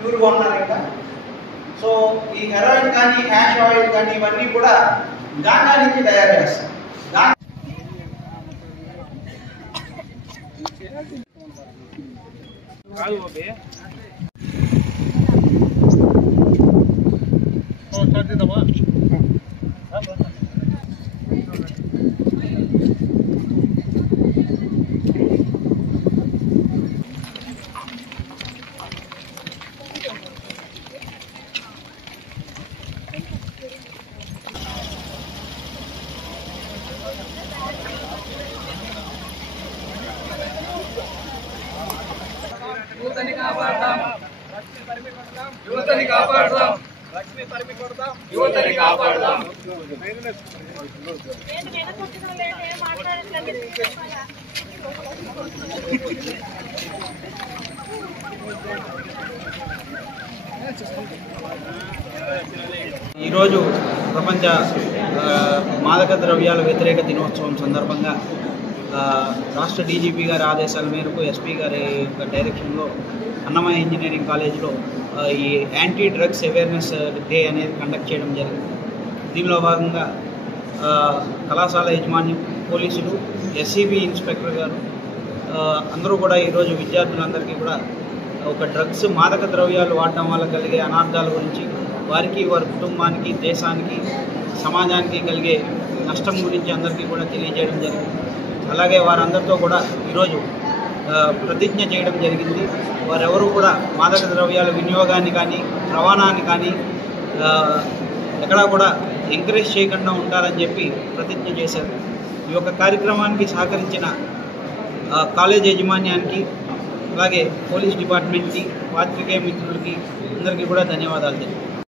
Pure గా ఉన్నారంట. So ఈ హెరాయిన్ కానీ హ్యాష్ ఆయిల్ కానీ ఇవన్నీ కూడా గాంజా నుంచి తయారు చేస్తారు. యువతని కాపాడదాం, లక్ష్మి పరిమి కొడదాం, యువతని కాపాడదాం. ఈరోజు ప్రపంచ మాదక ద్రవ్యాల వ్యతిరేక దినోత్సవం సందర్భంగా రాష్ట్ర డీజీపీ గారి ఆదేశాల మేరకు ఎస్పీ గారి యొక్క డైరెక్షన్లో అన్నమయ్య ఇంజనీరింగ్ కాలేజీలో ఈ యాంటీ డ్రగ్స్ అవేర్నెస్ డే అనేది కండక్ట్ చేయడం జరిగింది. దీనిలో భాగంగా కళాశాల యాజమాన్యం, పోలీసులు, ఎస్సీబీ ఇన్స్పెక్టర్ గారు అందరూ కూడా ఈరోజు విద్యార్థులందరికీ కూడా ఒక డ్రగ్స్ మాదక ద్రవ్యాలు వాడటం వల్ల కలిగే అనార్థాల గురించి, వారికి, వారి కుటుంబానికి, దేశానికి, సమాజానికి కలిగే నష్టం గురించి అందరికీ కూడా తెలియజేయడం జరిగింది. అలాగే వారందరితో కూడా ఈరోజు ప్రతిజ్ఞ చేయడం జరిగింది. వారెవరూ కూడా మాదక ద్రవ్యాల వినియోగాన్ని కానీ, రవాణాన్ని కానీ ఎక్కడా కూడా ఎంకరేజ్ చేయకుండా ఉంటారని చెప్పి ప్రతిజ్ఞ చేశారు. ఈ యొక్క కార్యక్రమానికి సహకరించిన కాలేజ్ యాజమాన్యానికి, అలాగే పోలీస్ డిపార్ట్మెంట్కి, పాత్రికేయ మిత్రులకి అందరికీ కూడా ధన్యవాదాలు తెలియజేస్తాను.